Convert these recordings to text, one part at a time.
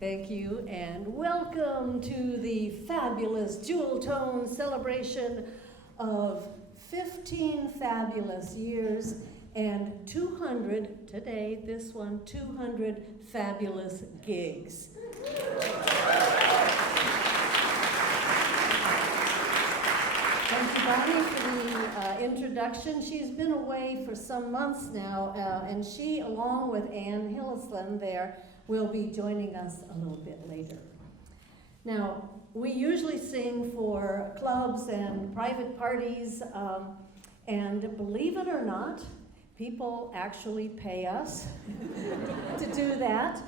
Thank you, and welcome to the Fabulous JewelTones celebration of 15 fabulous years and 200, today, this one, 200 fabulous gigs. Thank you, Bonnie, for the introduction. She's been away for some months now, and she, along with Ann Hillesland there, will be joining us a little bit later. Now, we usually sing for clubs and private parties, and believe it or not, people actually pay us to do that.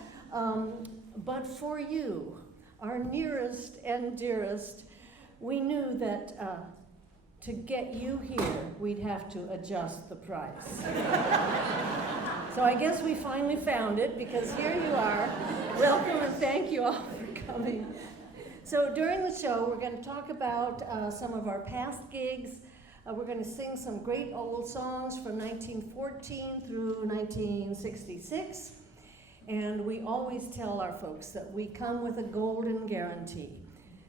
But for you, our nearest and dearest, we knew that to get you here, we'd have to adjust the price. So I guess we finally found it, because here you are. Welcome, and thank you all for coming. So during the show, we're going to talk about some of our past gigs. We're going to sing some great old songs from 1914 through 1966. And we always tell our folks that we come with a golden guarantee.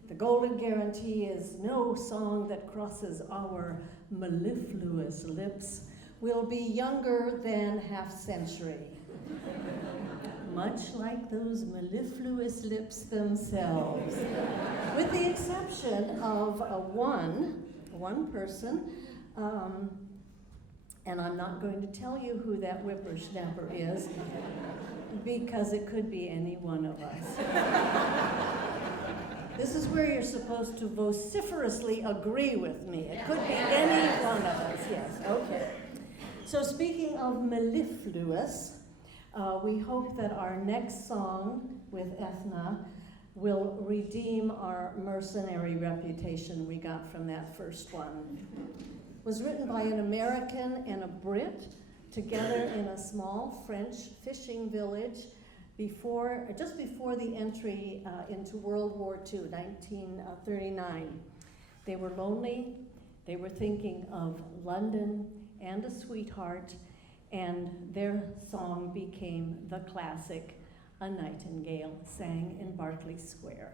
The golden guarantee is no song that crosses our mellifluous lips will be younger than half-century, much like those mellifluous lips themselves, with the exception of one person, and I'm not going to tell you who that whippersnapper is, because it could be any one of us. This is where you're supposed to vociferously agree with me. It could be any one of us, yes, okay. So speaking of mellifluous, we hope that our next song with Ethna will redeem our mercenary reputation we got from that first one. It was written by an American and a Brit together in a small French fishing village just before the entry into World War II, 1939. They were lonely, they were thinking of London and a sweetheart, and their song became the classic A Nightingale Sang in Berkeley Square.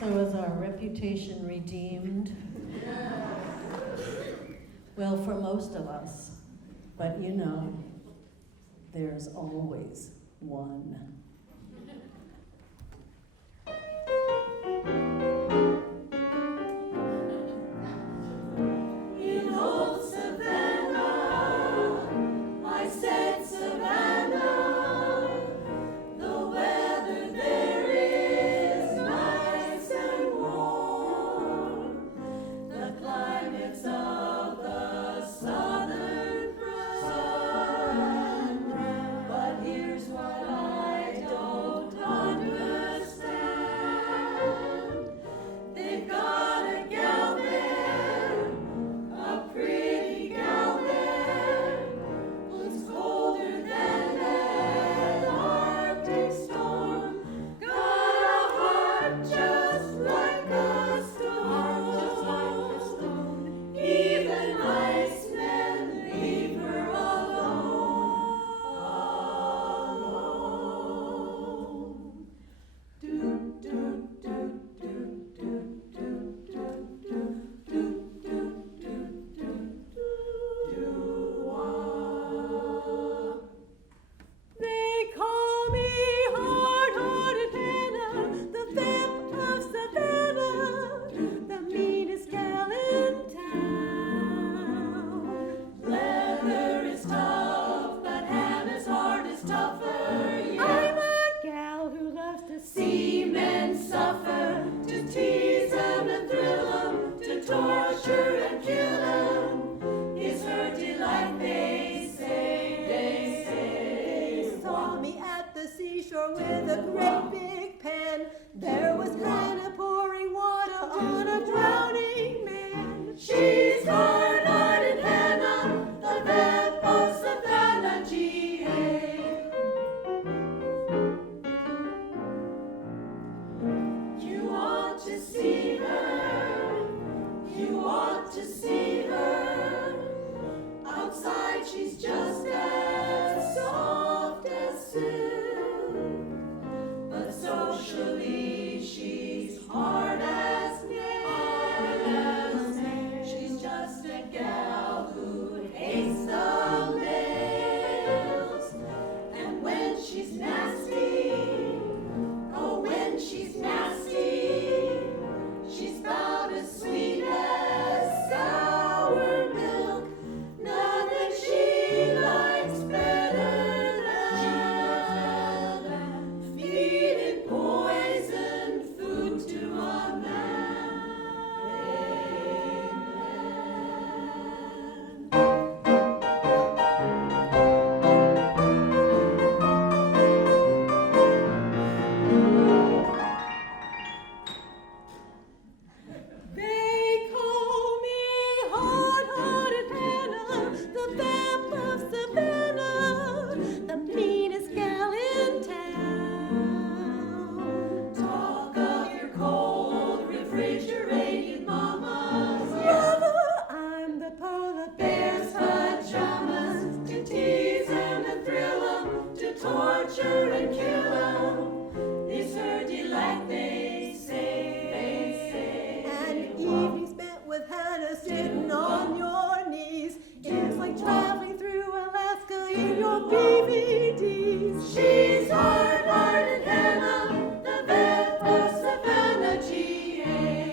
So is our reputation redeemed? Well, for most of us, but you know, there's always one. But here's what I the seashore with a great big pan. There was Hannah pouring water on a drowning man. She's hard-hearted Hannah, the vamp of Savannah, GA. You ought to see her, you ought to see her. Outside she's just as soft as silk, but socially she's hard as nails. She's just a gal who hates the males. And when she's nasty, oh when she's nasty, she's about as sweet as sour milk. Nothing she likes better than feeding poison food to a man. They call me hard-hearted Hannah, the vamp of Savannah, the meanest gal in town. Talk of your cold, refrigerated mamas. Mother, I'm the polar Bear's bear's pajamas to tease and to thrill 'em, to torture and kill 'em. Is her delight, they say. An evening spent with Hannah sitting on your knees. It's like traveling through Alaska in your BVDs. She's hard-hearted Hannah, the vamp of Savannah, GA.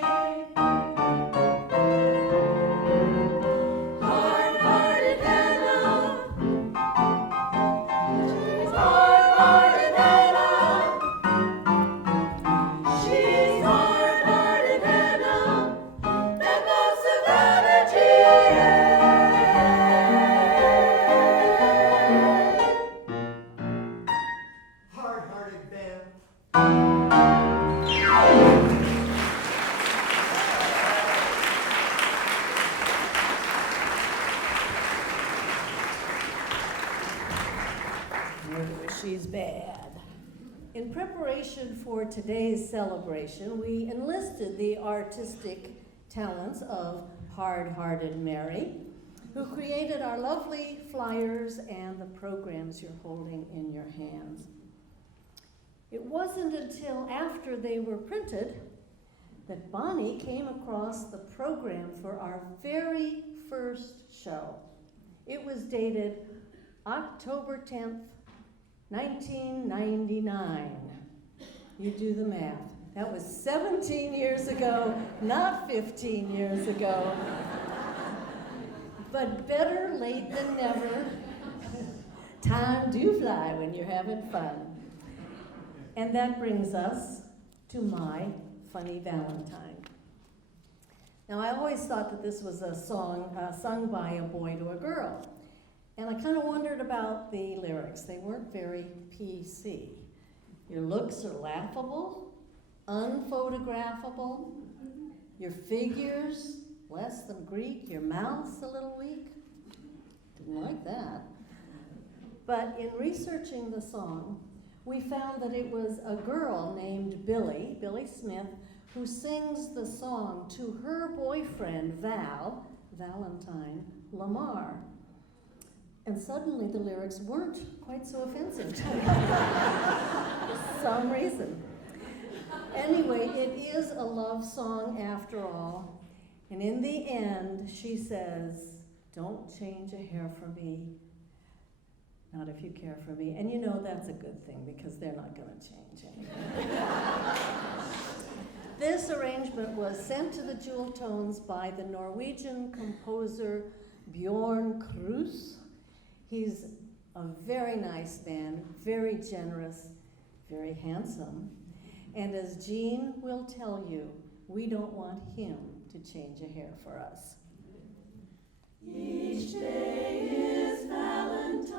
Hard-hearted Hannah. She's hard-hearted Hannah. She's hard-hearted Hannah, vamp of Savannah, GA. Hard-hearted band. She's bad. In preparation for today's celebration, we enlisted the artistic talents of Hard-Hearted Mary, who created our lovely flyers and the programs you're holding in your hands. It wasn't until after they were printed that Bonnie came across the program for our very first show. It was dated October 10th, 1999. You do the math. That was 17 years ago, not 15 years ago. But better late than never. Time do fly when you're having fun. And that brings us to My Funny Valentine. Now, I always thought that this was a song sung by a boy to a girl. And I kind of wondered about the lyrics. They weren't very PC. Your looks are laughable, unphotographable. Your figures, less than Greek. Your mouth's a little weak. Didn't like that. But in researching the song, we found that it was a girl named Billy Smith, who sings the song to her boyfriend, Valentine Lamar. And suddenly the lyrics weren't quite so offensive to me for some reason. Anyway, it is a love song after all. And in the end, she says, "Don't change a hair for me, not if you care for me." And you know that's a good thing because they're not going to change anyway. This arrangement was sent to the JewelTones by the Norwegian composer Bjorn Kruse. He's a very nice man, very generous, very handsome. And as Jean will tell you, we don't want him to change a hair for us. Each day is Valentine's,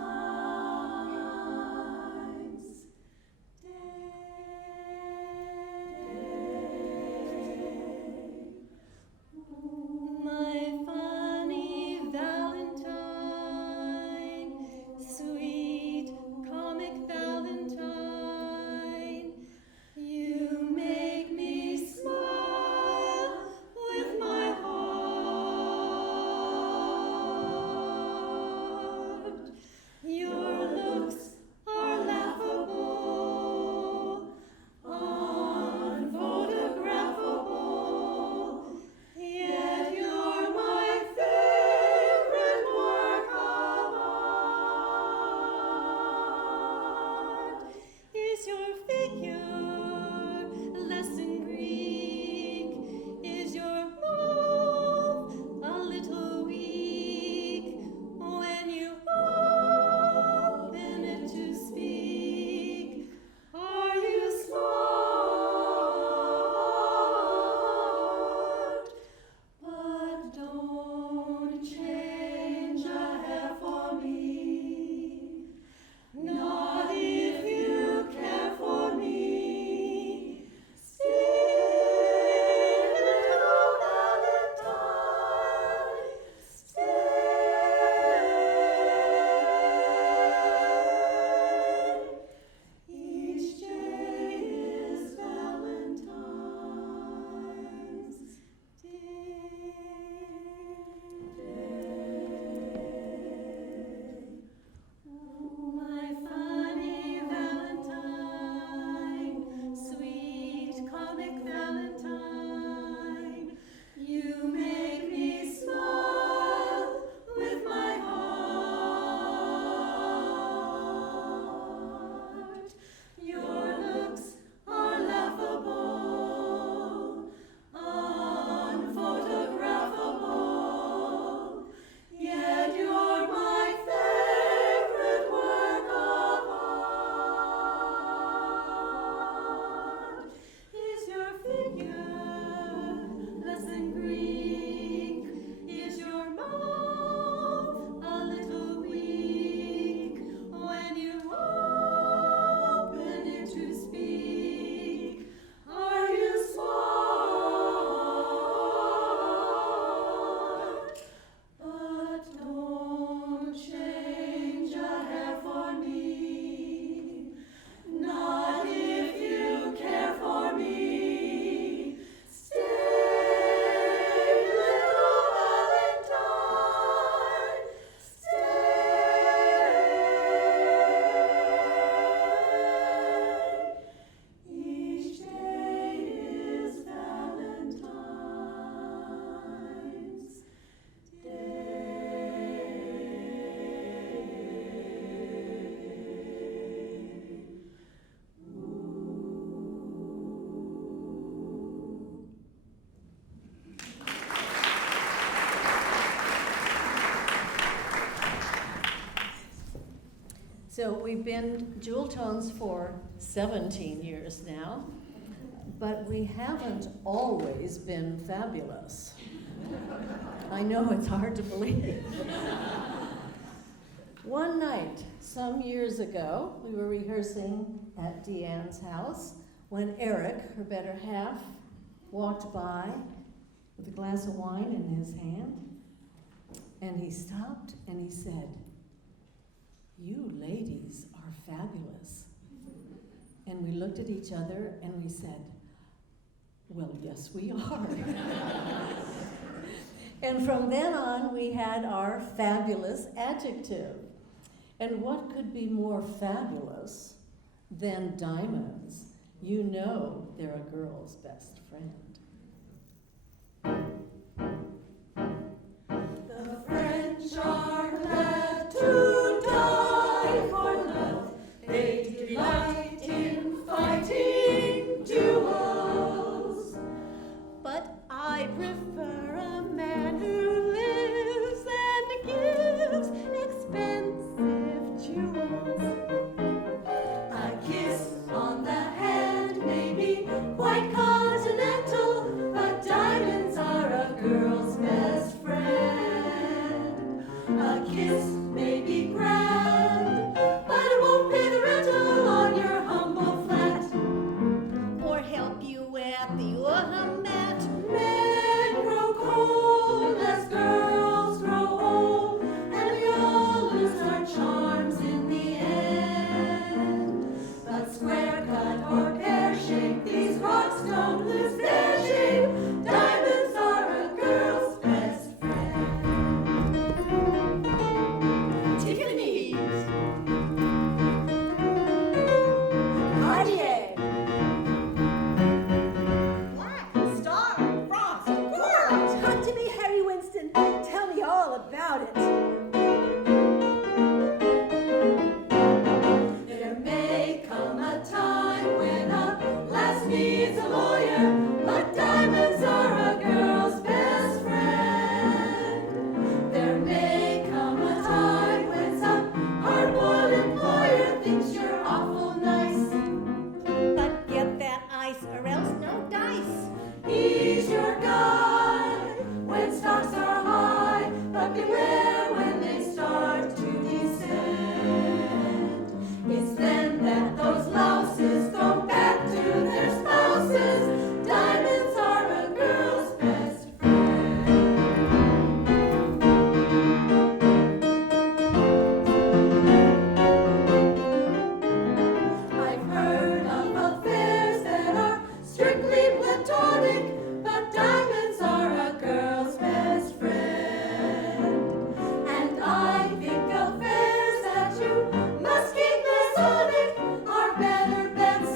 So we've been JewelTones for 17 years now, but we haven't always been fabulous. I know it's hard to believe. One night, some years ago, we were rehearsing at Deanne's house when Eric, her better half, walked by with a glass of wine in his hand, and he stopped and he said, "You ladies are fabulous." And we looked at each other and we said, "Well, yes, we are." And from then on, we had our fabulous adjective. And what could be more fabulous than diamonds? You know they're a girl's best friend. The French are glad to die for love. They delight in fighting duels. But I prefer a man who lives and gives expensive jewels. A kiss on the hand may be quite continental, but diamonds are a girl's best friend. A kiss may be grand, but it won't pay the rental on your humble flat. Or help you at the mat. Men grow cold as girls grow old, and we all lose our charms in the end. But square cut or pear shaped, these rocks don't lose their shape. Diamonds are a girl's best friend. Tiffany's. Cartier. Black Star Frost Coral. Talk to me, Harry Winston. Tell me all about it. There may come a time when a lass needs a lawyer, but diamonds are a girl's best friend. There may come a time when some hard-boiled employer thinks you're awful nice. But get that ice or else no dice. He's your guy when stocks are high, but beware when they start to descend. It's then that those louses go back to their spouses. Diamonds are a girl's best friend. I've heard of affairs that are strictly platonic, but diamonds are a girl's best friend. And I think affairs that you must keep Masonic are better bets.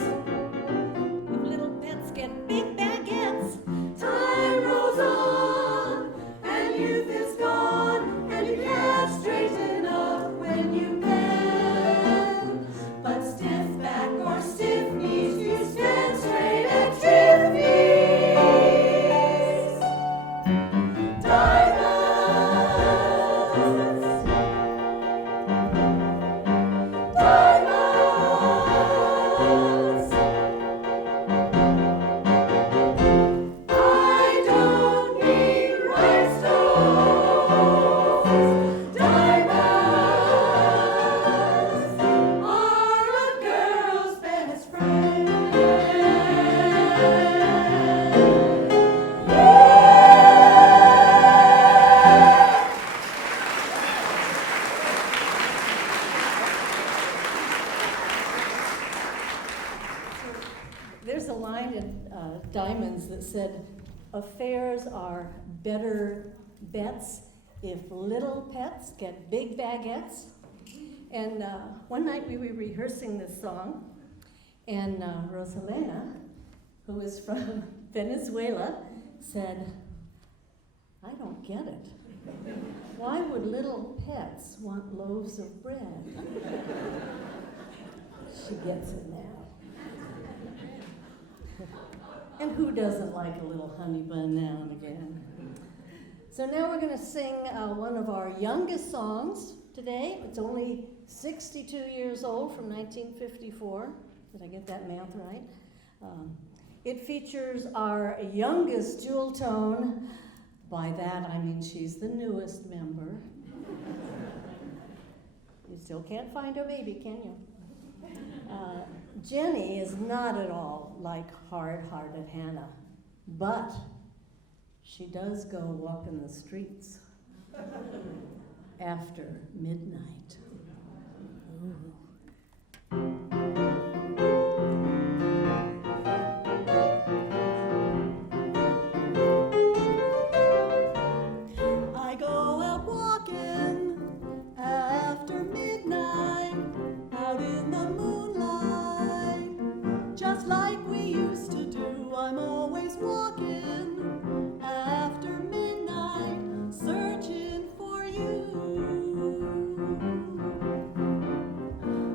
If little bets get big baguettes. Time rolls on, and youth is gone, and you can't straighten up when you bend. But stiff back or stiff knees, you stand straight at Tiffany's. Diamonds. Diamonds. I don't need rhinestones. Diamonds are a girl's best friend. There's a line in Diamonds that said, "Affairs are better bets if little pets get big baguettes." And one night we were rehearsing this song, and Rosalena, who is from Venezuela, said, "I don't get it. Why would little pets want loaves of bread?" She gets it now. And who doesn't like a little honey bun now and again? So now we're going to sing one of our youngest songs today. It's only 62 years old from 1954. Did I get that math right? It features our youngest jewel tone. By that, I mean she's the newest member. You still can't find a baby, can you? Jenny is not at all like hard-hearted Hannah, but she does go walking the streets after midnight. Ooh. I go out walking after midnight, out in the moonlight, just like we used to do. I'm always walking after midnight, searching for you.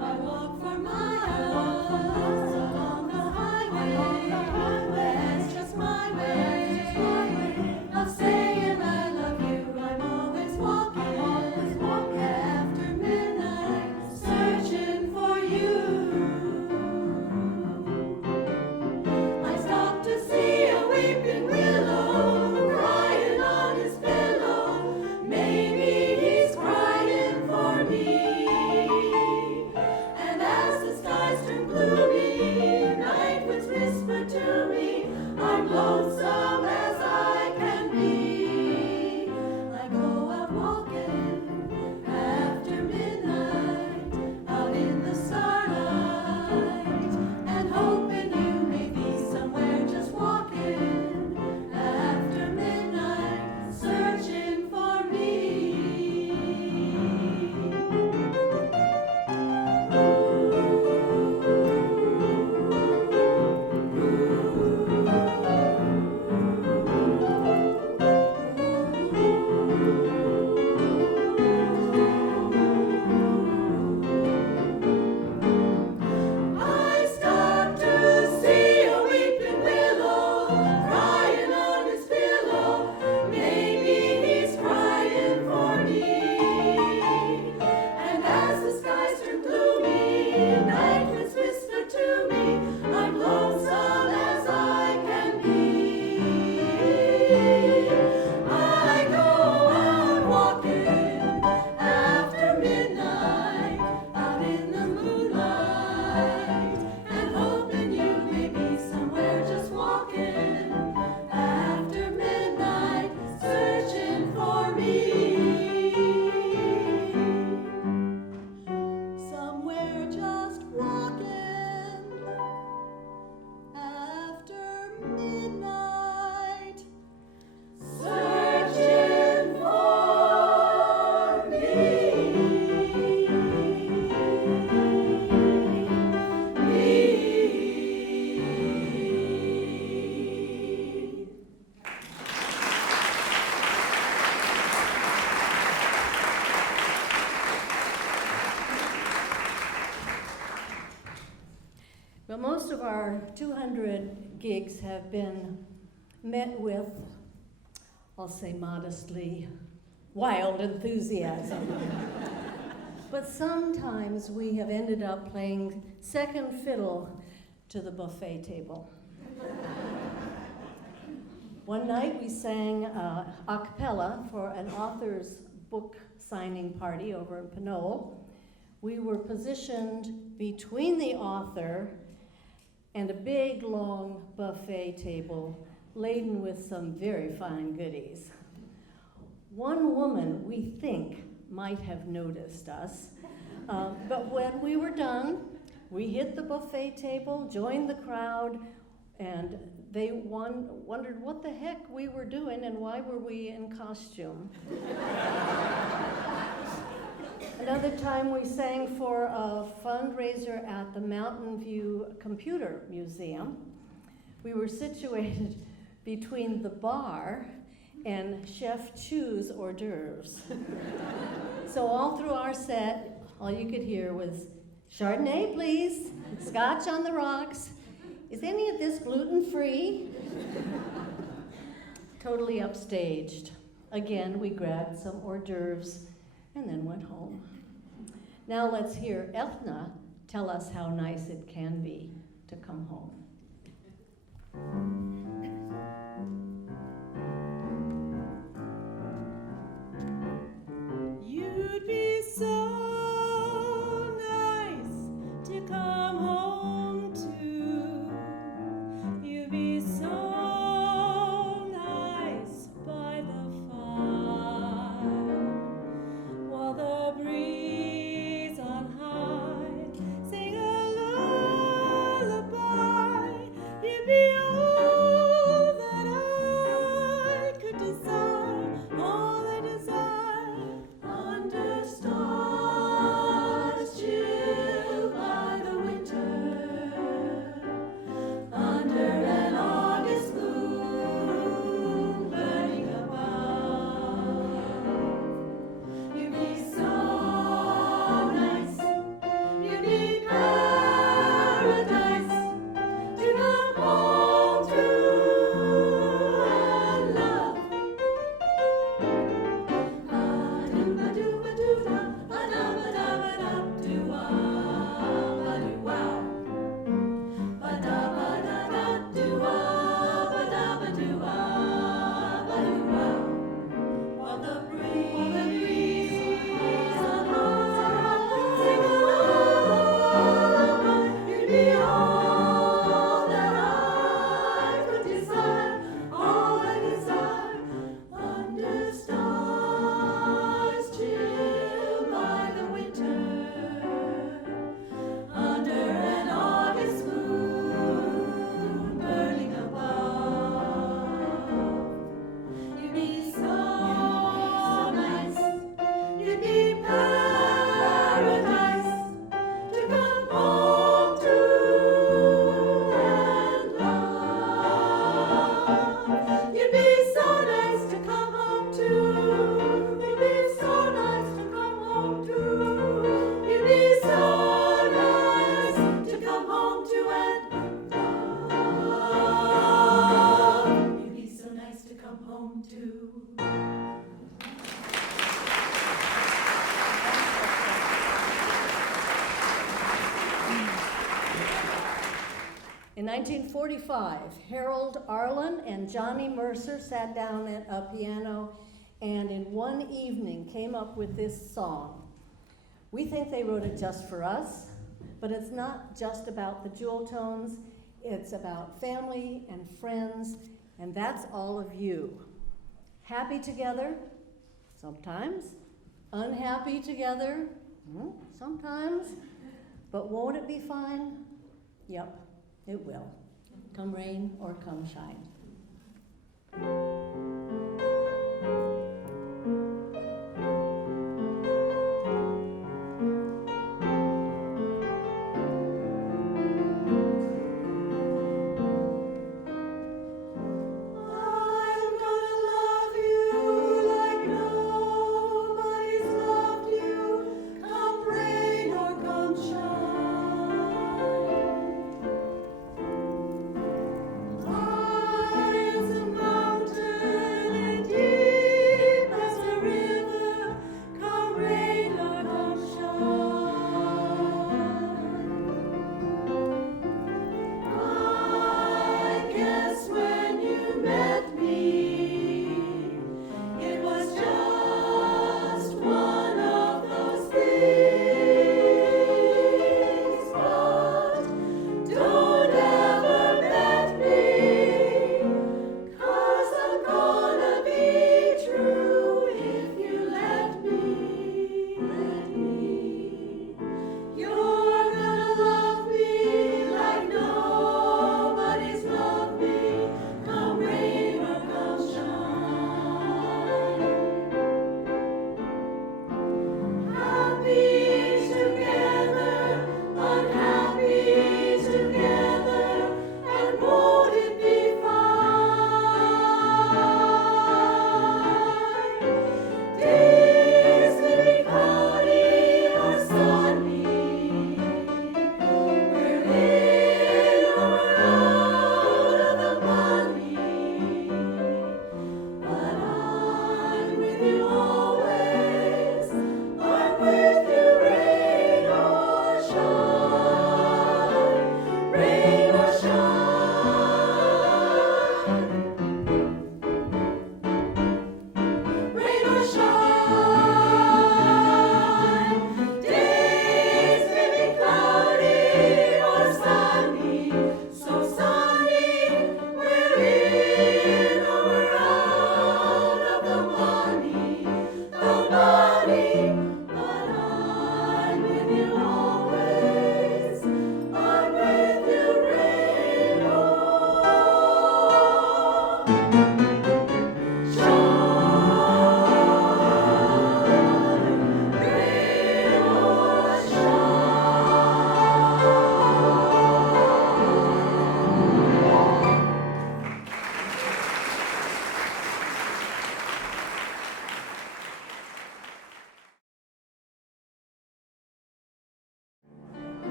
I walk for miles along the highway. It's just my way of saying I love you. I'm always walking after midnight, searching for you. I stopped to see a weeping willow crying on his pillow. Maybe he's crying for me. And as the skies turn gloomy, night winds whisper to me, I'm lonesome as I can be. I go out walking after midnight, out in the starlight, and hoping you may be somewhere just walking after midnight, searching for me. I stopped to see a weeping willow crying on his pillow. Maybe he's crying for me. And as the skies turn gloomy, night winds whisper to me, I'm lonesome as I can be. I go out walking after midnight, out in the moonlight, and hoping you may be somewhere just walking after midnight, searching for me. Somewhere just walking after midnight, searching for me. Well, most of our 200 gigs have been met with, I'll say modestly, wild enthusiasm. But sometimes we have ended up playing second fiddle to the buffet table. One night we sang a cappella for an author's book signing party over in Pinole. We were positioned between the author and a big, long buffet table laden with some very fine goodies. One woman, we think, might have noticed us, but when we were done, we hit the buffet table, joined the crowd, and they wondered what the heck we were doing and why were we in costume. Another time we sang for a fundraiser at the Mountain View Computer Museum. We were situated between the bar and Chef Chu's hors d'oeuvres. So all through our set, all you could hear was, Chardonnay, please, Scotch on the rocks. Is any of this gluten-free? Totally upstaged. Again, we grabbed some hors d'oeuvres and then went home. Now let's hear Ethna tell us how nice it can be to come home. You'd be so nice to come home to. You'd be so nice by the fire while the breeze on high sing a lullaby. You'd be all that I could desire, all I desire. Under stars chilled by the winter, under an August moon burning above, you'd be so nice, you'd be paradise to come home to and love. While the breeze on high sing a lullaby, you'd be all that I could desire, all I desire. Under stars chilled by the winter, under an August moon burning above, you'd be so nice, you'd be paradise to come home to and love. You'd be so nice to come home to. You'd be so nice to come home to. You'd be so nice to come home to and love. You'd be so nice to come home to. In 1945, Harold Arlen and Johnny Mercer sat down at a piano and in one evening came up with this song. We think they wrote it just for us, but it's not just about the JewelTones. It's about family and friends, and that's all of you. Happy together? Sometimes. Unhappy together? Sometimes. But won't it be fine? Yep. It will, come rain or come shine. I'm gonna love you like nobody's loved you, come rain or come shine. Lions and mountains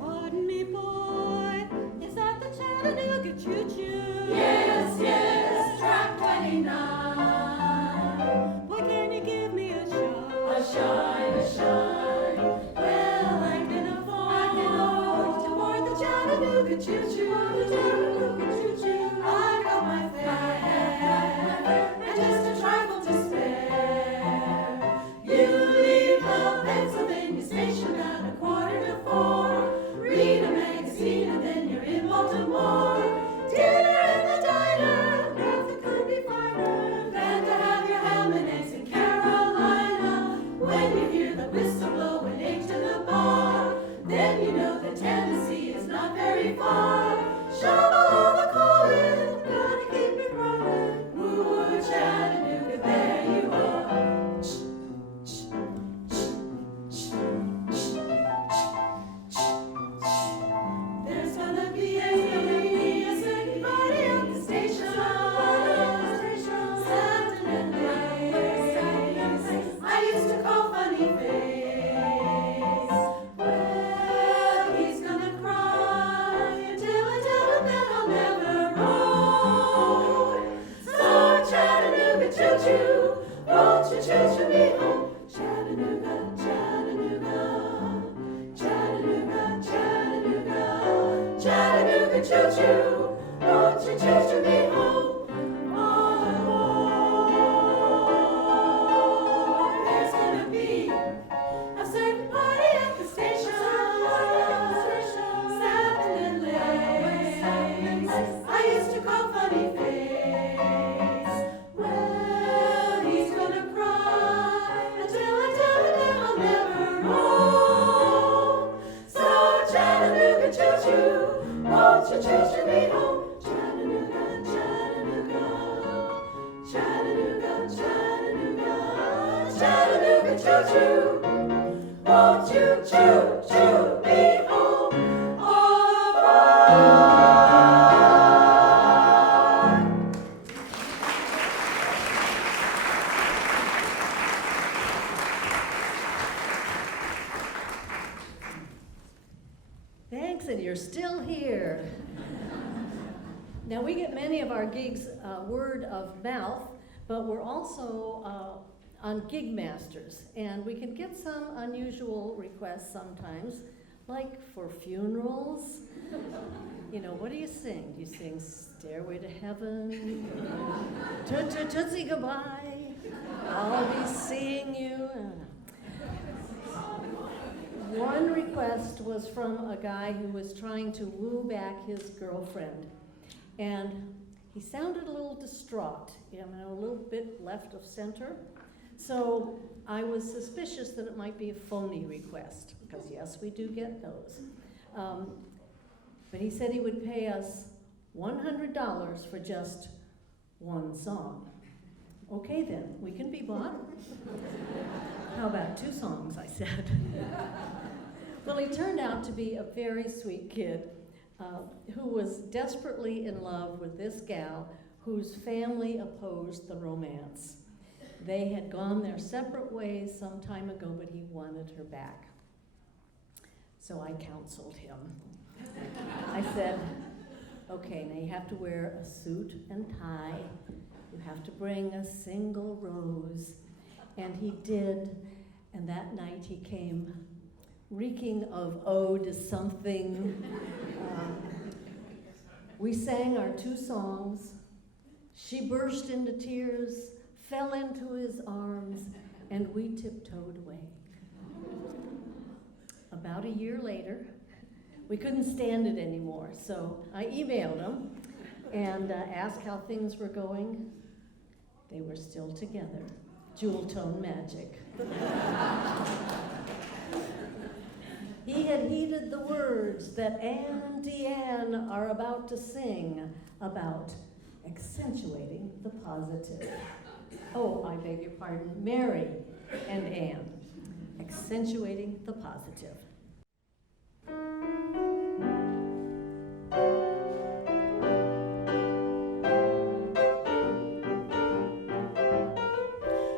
Pardon me, boy, is that the Chattanooga choo-choo? Yes, yes, track 29. Boy, can you give me a shine? A shine, a shine. Well, I can afford to board the Chattanooga choo-choo. The Chattanooga choo-choo. I've got my fare, and just a trifle to spare. You leave the Pennsylvania station at 3:45. Read a magazine and then you're in Baltimore. Dinner in the diner, nothing could be finer than to have your ham and eggs in Carolina. When you hear the whistle blow and 8 to the bar, then you know that Tennessee is not very far. Shovel all the coal in, gotta keep it rolling. Woo-woo, Chattanooga, there you are. There's gonna be a certain party at the station. Saturday night. I used to call Funny Face. Well, he's gonna cry until I tell him that I'll never roll. So Chattanooga choo-choo, won't you choo-choo me home? Chattanooga, Chattanooga, Chattanooga, Chattanooga, Chattanooga choo-choo, won't you choo-choo me home? On board, there's gonna be a certain party at the station. Saturday late. I used to call Funny Face. Well, he's gonna cry until I tell him that I'll never roll. So Chattanooga choo-choo, won't you choo-choo me home? Chattanooga, Chattanooga, Chattanooga, Chattanooga, Chattanooga choo-choo, won't you choo-choo me home? On board. Thanks, and you're still here. Now, we get many of our gigs word of mouth, but we're also on Gig Masters, and we can get some unusual requests sometimes, like for funerals. You know, what do you sing? Do you sing Stairway to Heaven? Tootsie Goodbye? I'll be seeing you. One request was from a guy who was trying to woo back his girlfriend, and he sounded a little distraught, a little bit left of center. So I was suspicious that it might be a phony request, because yes, we do get those. But he said he would pay us $100 for just one song. Okay then, we can be bought. How about 2 songs, I said. Well, he turned out to be a very sweet kid who was desperately in love with this gal whose family opposed the romance. They had gone their separate ways some time ago, but he wanted her back. So I counseled him. I said, okay, now you have to wear a suit and tie. You have to bring a single rose. And he did, and that night he came reeking of ode to something. We sang our 2 songs. She burst into tears, fell into his arms, and we tiptoed away. About a year later, We couldn't stand it anymore, so I emailed them and asked how things were going. They were still together. Jewel tone magic. He had heeded the words that Anne and Deanne are about to sing about accentuating the positive. Oh, I beg your pardon, Mary and Anne, accentuating the positive.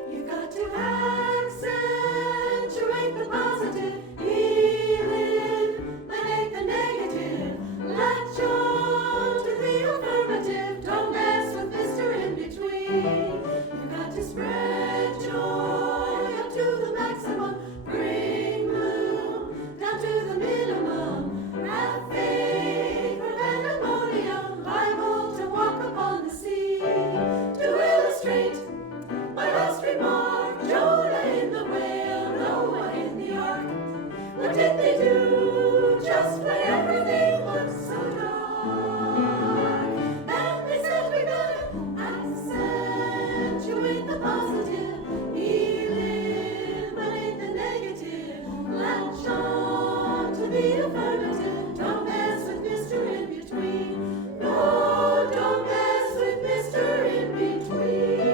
You got to accentuate the positive, eliminate the negative, latch on to the affirmative, don't mess with Mr. In Between. You got to spread joy up to the maximum, bring bloom down to the minimum, have faith for pandemonium, liable to walk upon the sea, to illustrate my last remark. Jonah in the whale, Noah in the ark. What did they do? Just when everything looked so dark. And they said we better accentuate the positive, eliminate the negative, latch on to the affirmative. Don't mess with Mr. In Between. No, don't mess with Mr. In Between.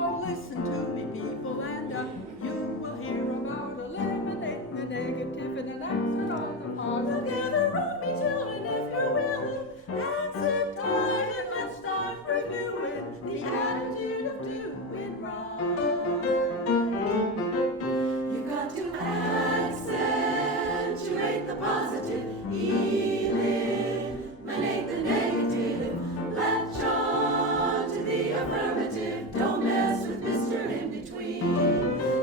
Oh, listen to me, people, and you will hear about eliminating the negative and an accent on the positive. Together, roll me children, if you're willing. And sit tight and let's start reviewing the attitude of doing right. You got to accentuate the positive, eliminate the negative, latch on to the affirmative, don't mess with Mr. In Between.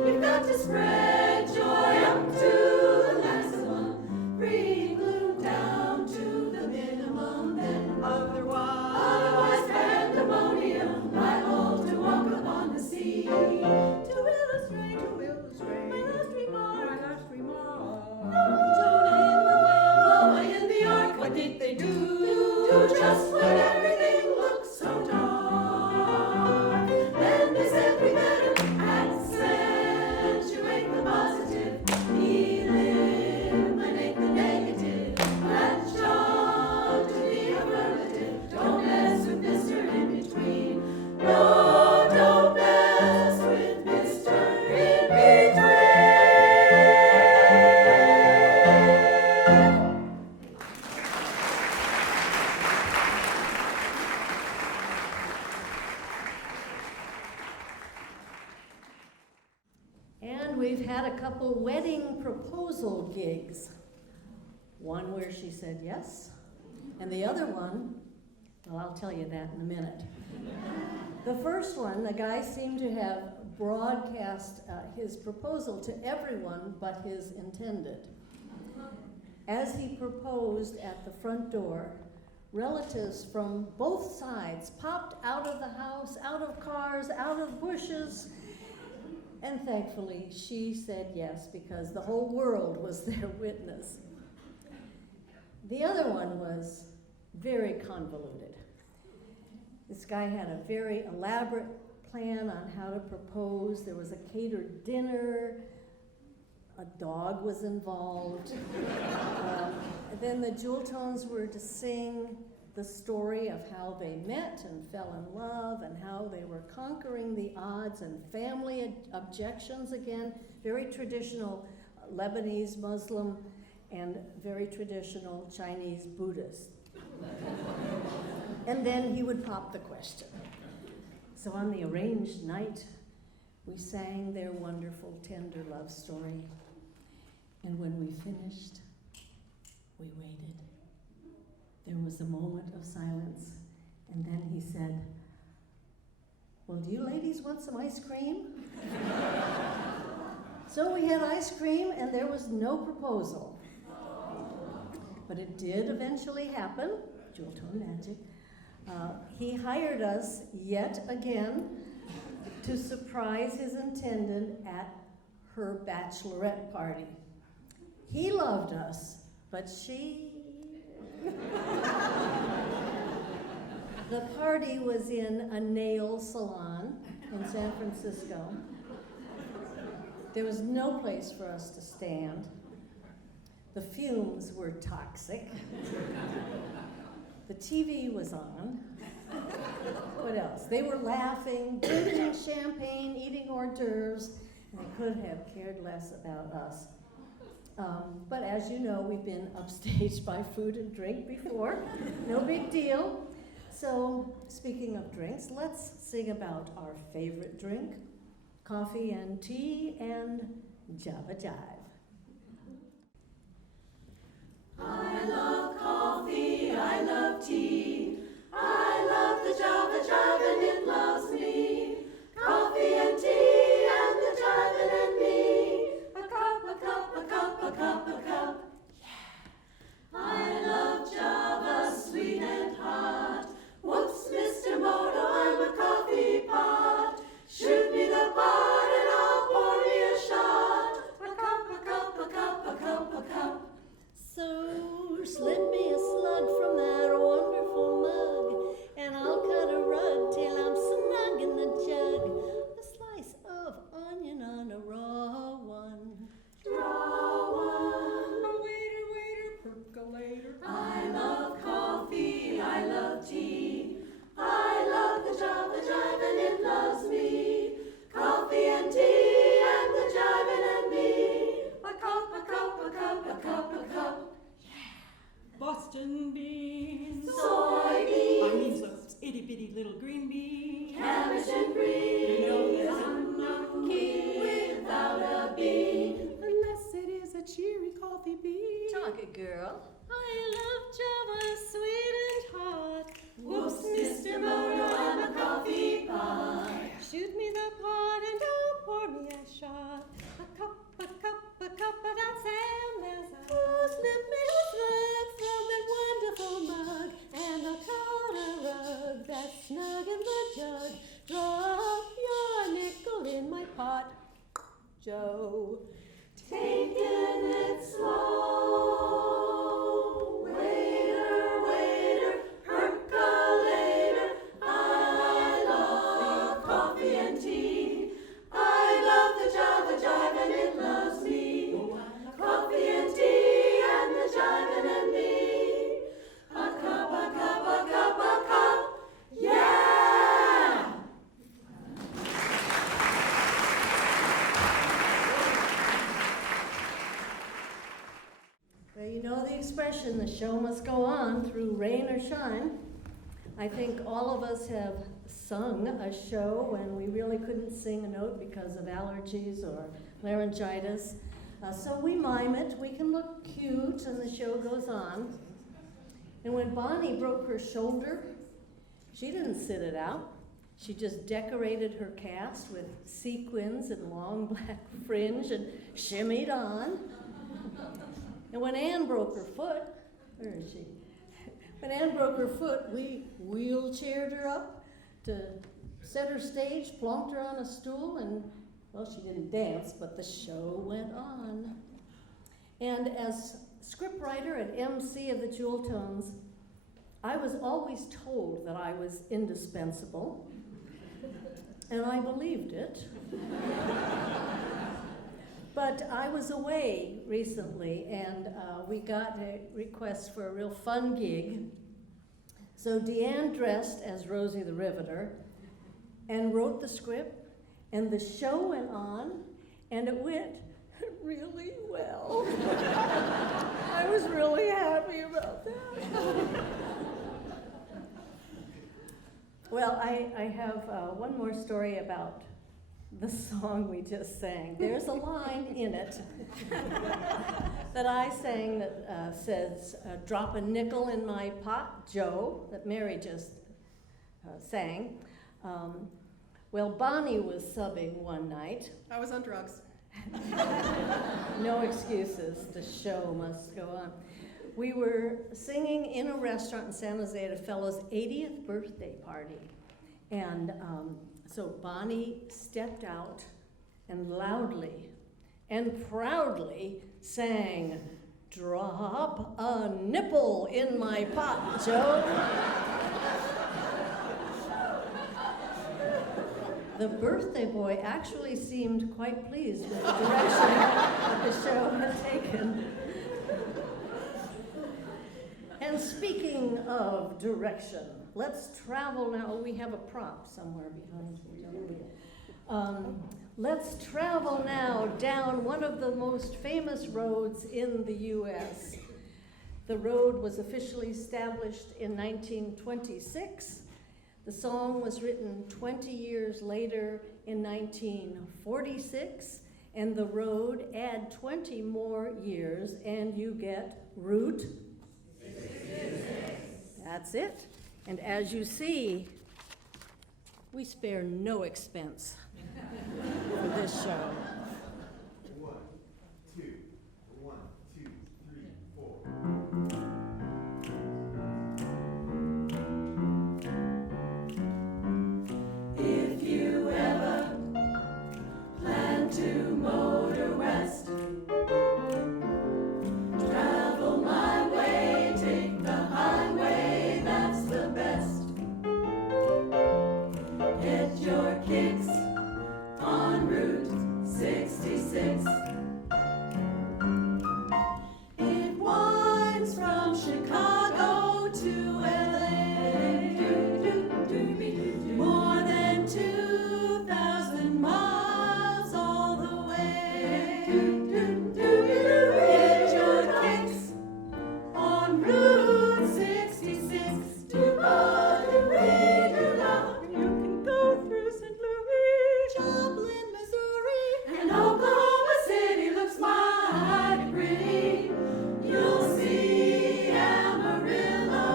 You've got to spread joy up to the maximum, bring gloom down to the minimum, then otherwise pandemonium, liable to walk upon the sea. To illustrate my last remark. Jonah in the whale, Noah in the ark. What did they do? Just when everything looked so dark. Then they said we better accentuate the positive, eliminate the negative, latch on to the affirmative. Don't mess with Mr. In Between. No, don't mess with Mr. In Between. And we've had a couple wedding proposal gigs. One where she said yes, and the other one, well, I'll tell you that in a minute. The first one, the guy seemed to have broadcast his proposal to everyone but his intended. As he proposed at the front door, relatives from both sides popped out of the house, out of cars, out of bushes, and thankfully she said yes because the whole world was their witness. The other one was very convoluted. This guy had a very elaborate plan on how to propose. There was a catered dinner. A dog was involved. Then the JewelTones were to sing the story of how they met and fell in love and how they were conquering the odds and family objections again. Very traditional Lebanese Muslim and very traditional Chinese Buddhist. And then he would pop the question. So on the arranged night, we sang their wonderful, tender love story. And when we finished, we waited. There was a moment of silence, and then he said, "Well, do you ladies want some ice cream?" So we had ice cream, and there was no proposal. But it did eventually happen, JewelTone magic. He hired us yet again to surprise his intendant at her bachelorette party. He loved us, but she... The party was in a nail salon in San Francisco. There was no place for us to stand. The fumes were toxic. The TV was on. What else? They were laughing, drinking champagne, eating hors d'oeuvres, and they could have cared less about us. But as you know, we've been upstaged by food and drink before. No big deal. So, speaking of drinks, let's sing about our favorite drink, coffee and tea and Java Jive. I love coffee, I love tea, I love the Java Jive and it loves me. Coffee and tea and the jiving and me. A cup, a cup, a cup, a cup, a cup. Yeah. I love Java, sweet and hot. Whoops, Mr. Moto, I'm a coffee pot. Shoot me the pot and I'll pour me a shot. A cup, a cup, a cup, a cup, a cup. So slip me a slug from that wonderful mug, and I'll cut a rug till I'm snug in the jug. A slice of onion on a raw one. Draw one. A waiter, waiter, percolator. I love coffee, I love tea, I love the Java Jive and it loves me. Coffee and tea and the jiving and me. A cup, a cup, a cup, a cup, a cup. Boston beans. Soybeans. I mean, those itty bitty little green beans. Cabbage and greens. I'm not keen without a bean. Unless it is a cheery coffee bean. Talk it, girl. I love Java, sweet and hot. Whoops, Mr. Moto, I'm a coffee pot. Shoot me the pot and don't pour me a shot. A cup, a cup, a cup of that Sam as I slip me a slug from that wonderful mug, and I'll cut a rug that's snug in the jug. Drop your nickel in my pot, Joe. Taking it slow. Waiter, waiter, percolator. I love coffee and tea. I love the Java Jive and it loves me. Coffee and tea and the jiving and me. A cup, a cup, a cup, a cup. Yeah! Well, you know the expression, the show must go on through rain or shine. I think all of us have sung a show when we really couldn't sing a note because of allergies or laryngitis. So we mime it, we can look cute, and the show goes on. And when Bonnie broke her shoulder, she didn't sit it out. She just decorated her cast with sequins and long black fringe and shimmied on. And when Anne broke her foot, where is she? When Anne broke her foot, we wheelchaired her up to set her stage, plonked her on a stool, and, well, she didn't dance, but the show went on. And as scriptwriter and MC of the JewelTones, I was always told that I was indispensable, and I believed it. But I was away recently, and we got a request for a real fun gig. So Deanne dressed as Rosie the Riveter and wrote the script, and the show went on, and it went really well. I was really happy about that. Well, I have one more story about the song we just sang. There's a line in it that I sang that says, drop a nickel in my pot, Joe, that Mary just sang. Well, Bonnie was subbing one night. I was on drugs. No excuses, the show must go on. We were singing in a restaurant in San Jose at a fellow's 80th birthday party. And So Bonnie stepped out and loudly and proudly sang, "Drop a nipple in my pot, Joe." The birthday boy actually seemed quite pleased with the direction that the show had taken. And speaking of direction, let's travel now. We have a prop somewhere behind me, don't we? Let's travel now down one of the most famous roads in the U.S. The road was officially established in 1926. The song was written 20 years later in 1946, and the road add 20 more years, and you get Route 66. That's it. And as you see, we spare no expense for this show. 1, 2, 1, 2, 3, 4. If you ever plan to motor west, travel my way, take the highway, that's the best. Get your kicks on Route 66. It winds from Chicago to LA. More than 2,000 miles all the way. Get your kicks on Route 66. You can go through St. Louis, Joplin, Missouri, and Oklahoma City looks mighty pretty. You'll see Amarillo,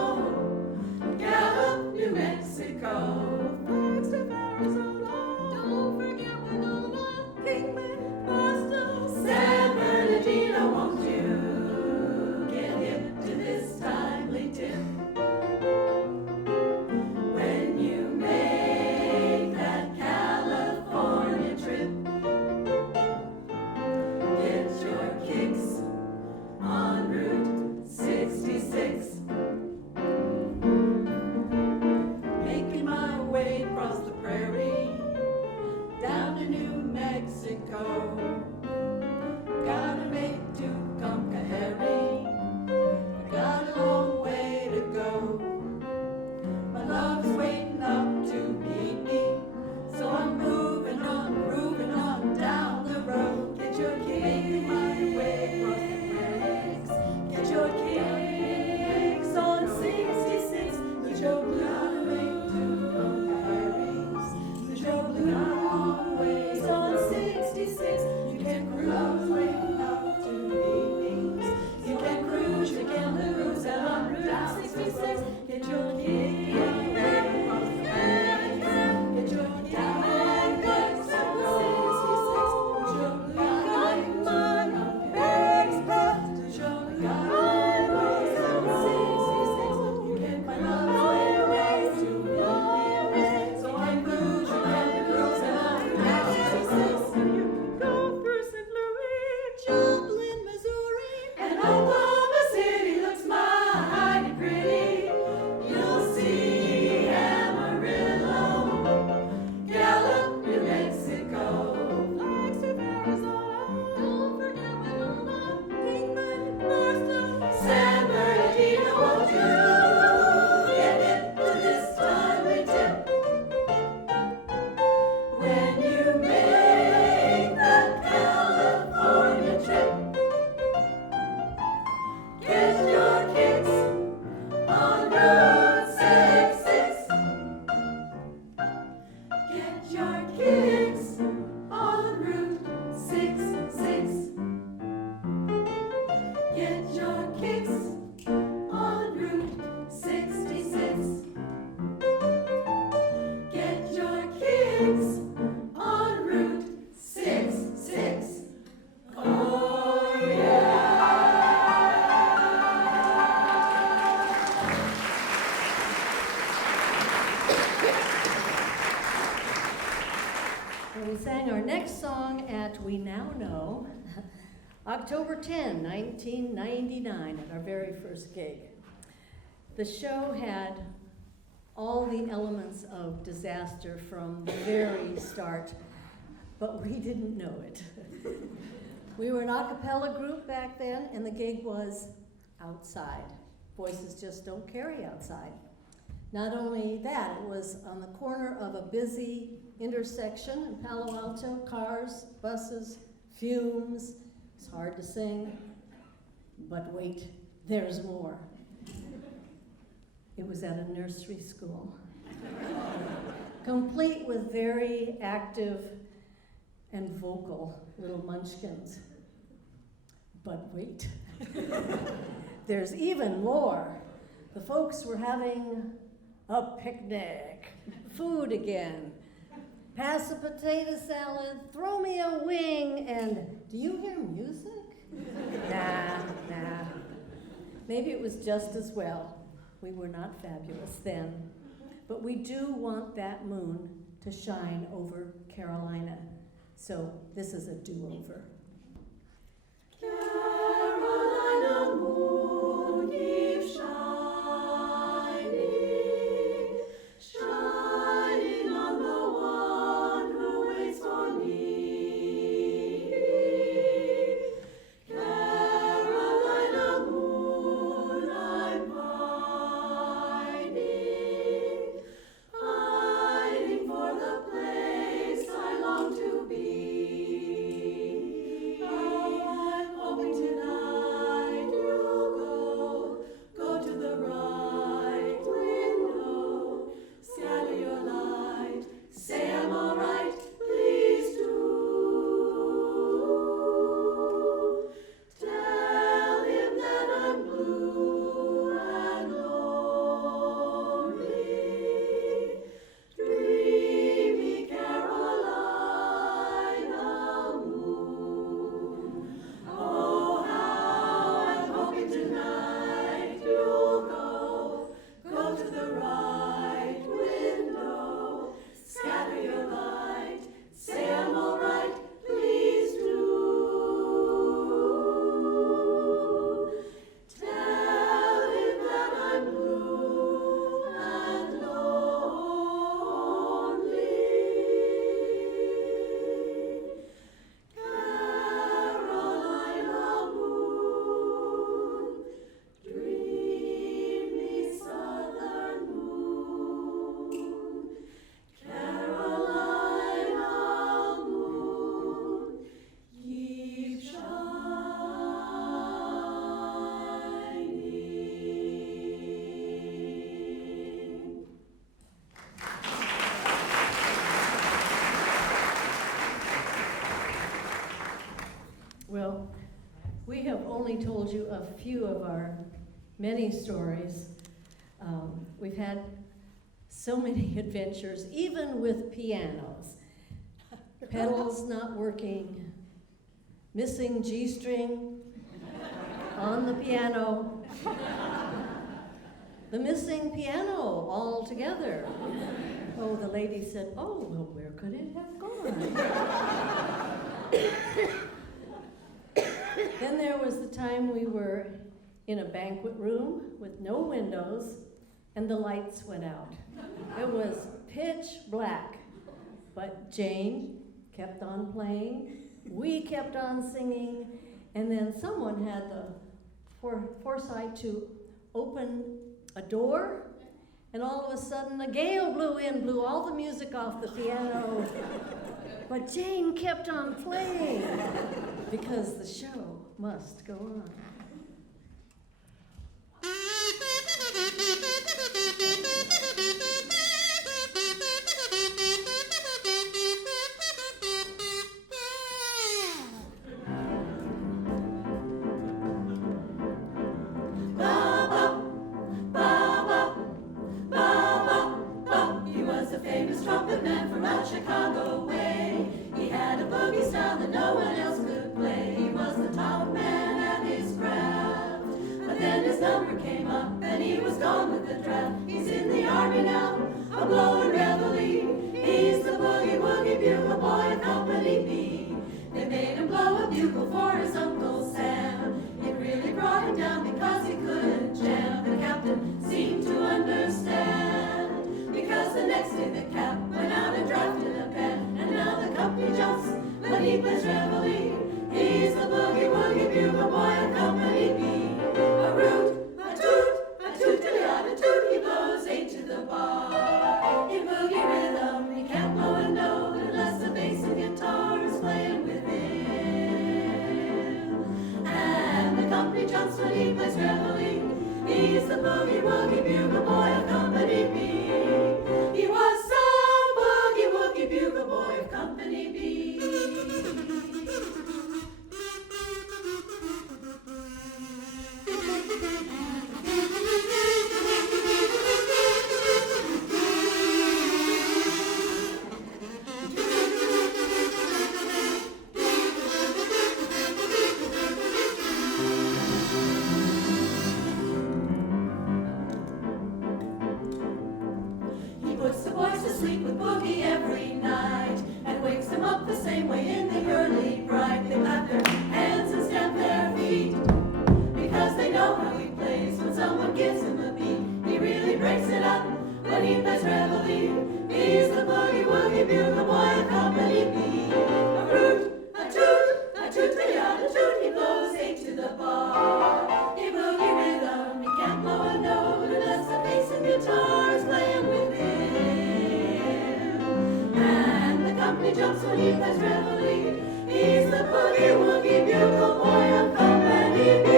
Gallup, New Mexico, Flagstaff, Arizona. Don't forget Winona, Kingman, Boston, San Bernardino. Won't you get hip to this timely tip? When you make that California trip, get your kicks on Route 66. Making my way across the prairie, down to New Mexico. Gotta make Tucumcari, I got a long way to go. My love's waiting up to meet me, so I'm moving on down the road. Get your kicks, my way across the prairies. Get your kicks on 66. Get your blue way to Paris. Get your blue ways on 66. You can cruise waiting up to meet me. You can cruise, you can lose, and on Route 66. Get your kicks. Joplin, Missouri, and Oklahoma City looks mighty pretty. You'll see Amarillo, Gallup, New Mexico, Flagstaff, Arizona. Don't forget Winona, Kingman, Barstow, San Bernardino. Won't you get hip to this timely tip? When you make that California trip, get your kicks on Route 66. Get your kicks on Route 66. Get your kicks on Route 66. Get your kicks on Route 66. Oh yeah. October 10, 1999, at our very first gig. The show had all the elements of disaster from the very start, but we didn't know it. We were an a cappella group back then, and the gig was outside. Voices just don't carry outside. Not only that, it was on the corner of a busy intersection in Palo Alto, cars, buses, fumes. It's hard to sing, but wait, there's more. It was at a nursery school, complete with very active and vocal little munchkins. But wait, there's even more. The folks were having a picnic, food again. Pass a potato salad, throw me a wing, and do you hear music? Nah. Maybe it was just as well. We were not fabulous then. But we do want that moon to shine over Carolina. So this is a do-over. Carolina moon, keep shining, shining on the one who waits for me. Carolina moon, I'm pining for the place I long to be. I'm hoping tonight you'll go to the right window, scatter your light, say I'm all right, please do. Tell him that I'm blue and lonely, dreamy Carolina moon. Oh, how I'm hoping tonight you'll go to the right window, scatter your light, say I'm all right, please do. Tell him that I'm blue and lonely. Carolina moon, dreamy southern moon. Carolina moon, keep shining. Well, we have only told you a few of our many stories. We've had so many adventures, even with pianos. Pedals not working, missing G-string on the piano, the missing piano altogether. Oh, the lady said, oh, well, where could it have gone? Then there was the time we were in a banquet room with no windows and the lights went out. It was pitch black, but Jane kept on playing, we kept on singing, and then someone had the foresight to open a door, and all of a sudden a gale blew in, blew all the music off the piano. But Jane kept on playing because the show must go on. He was a famous trumpet man from out Chicago way. He had a boogie style that no one else could play. He was the top man at his craft. But then his number came up and he was gone with the draft. He's in the army now, a blowing reveille. He's the boogie woogie bugle boy of Company B. They made him blow a bugle for his Uncle Sam. going down because he couldn't jam. The captain seemed to understand, because the next day the cap went out and drafted a band. And now the company jumps when he plays reveille. He's the boogie-woogie bugle boy of Company B. A root, a toot, a toot, he blows 8 to the bar. In boogie rhythm, he can't blow a note unless the bass and guitar is playing with him. And the company jumps when he plays reveille. He's the boogie-woogie bugle boy of Company B. He was some boogie-woogie bugle boy of Company B. He puts the boys to sleep with boogie every night and wakes them up the same way in the early bright. They clap their hands and stamp their feet because they know how he plays. When someone gives him a beat, he really breaks it up when he plays reveille. He's the boogie-woogie bugle boy of Company B. A root, a toot, a toot, he blows 8 to the bar. In boogie rhythm, he can't blow a note unless the bass and guitar is playing with him. And the company jumps when he plays reveille. He's the boogie-woogie bugle boy of Company B.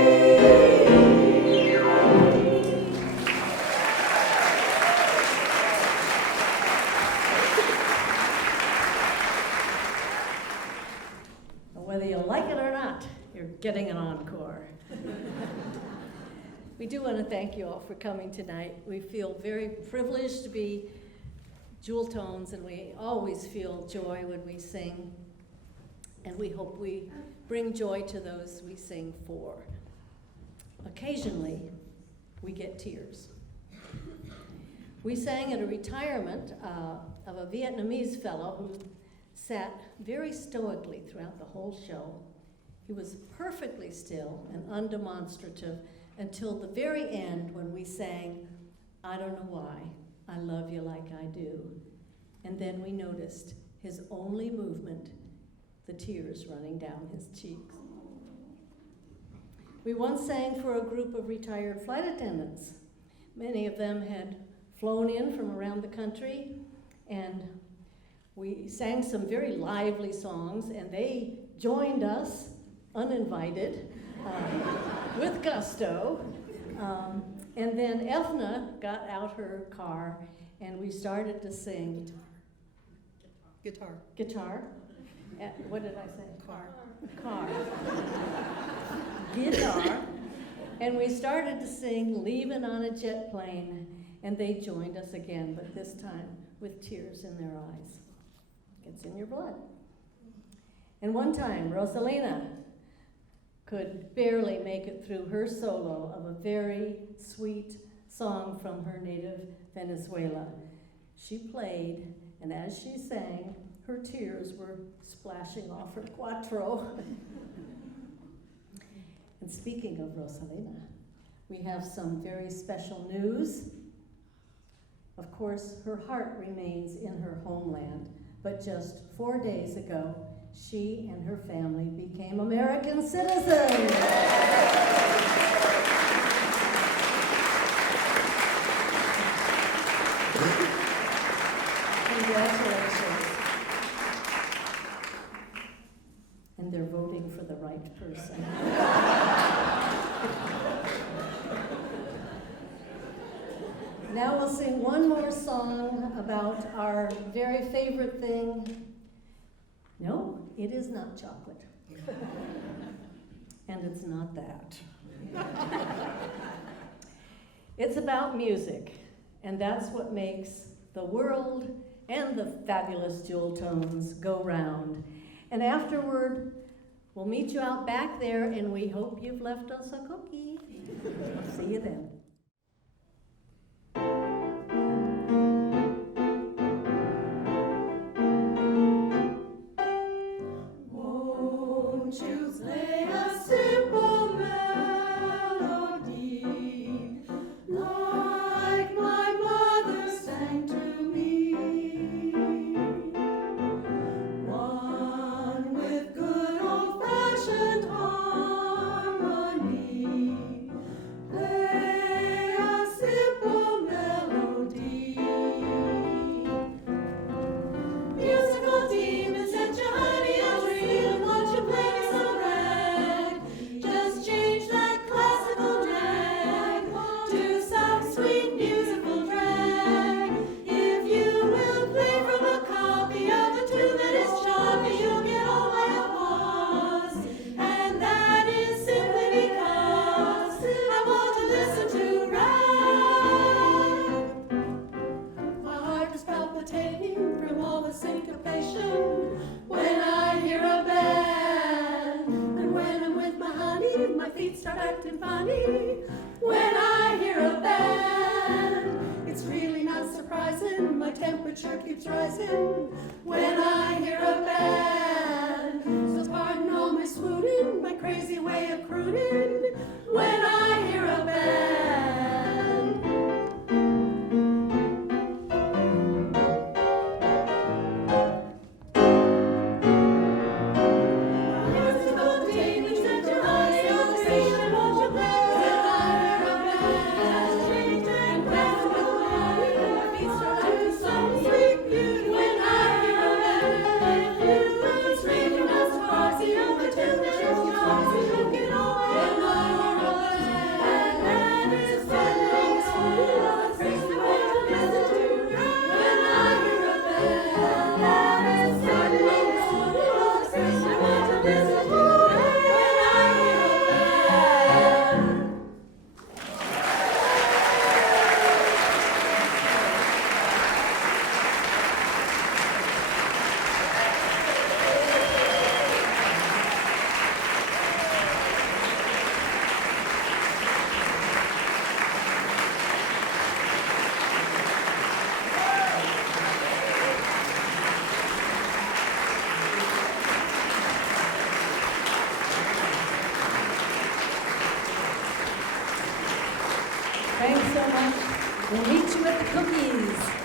Whether you like it or not, you're getting an encore. We do want to thank you all for coming tonight. We feel very privileged to be JewelTones, and we always feel joy when we sing. And we hope we bring joy to those we sing for. Occasionally, we get tears. We sang at a retirement of a Vietnamese fellow who sat very stoically throughout the whole show. He was perfectly still and undemonstrative until the very end when we sang, "I Don't Know Why, I Love You Like I Do." And then we noticed his only movement, the tears running down his cheeks. We once sang for a group of retired flight attendants. Many of them had flown in from around the country, and we sang some very lively songs, and they joined us, uninvited, with gusto. And then Ethna got out her car, and we started to sing. Guitar. Guitar? What did I say? Car. Guitar. And we started to sing "Leaving on a Jet Plane," and they joined us again, but this time with tears in their eyes. It's in your blood. And one time, Rosalina could barely make it through her solo of a very sweet song from her native Venezuela. She played, and as she sang, her tears were splashing off her cuatro. And speaking of Rosalina, we have some very special news. Of course, her heart remains in her homeland, but just 4 days ago, she and her family became American citizens. Congratulations. And they're voting for the right person. Now we'll sing one more song about our very favorite thing. No, it is not chocolate. And it's not that. It's about music, and that's what makes the world and the fabulous JewelTones go round. And afterward, we'll meet you out back there, and we hope you've left us a cookie. See you then. Won't you play a simple melody? acting funny when I hear a band. It's really not surprising, my temperature keeps rising when I hear a band. So pardon all my swooning, my crazy way of crooning when I hear a band. Musical David said to us, celebration won't you play when I hear a band. And when will I hear beats are like some sweet beauty when I hear a band. It's ringing us across the other temperature keeps rising, you get on when I hear a band. And it's suddenly a crazy way to listen to when I hear a band. And it's suddenly a crazy way to listen to when I hear a band. Thanks so much. We'll meet you at the cookies.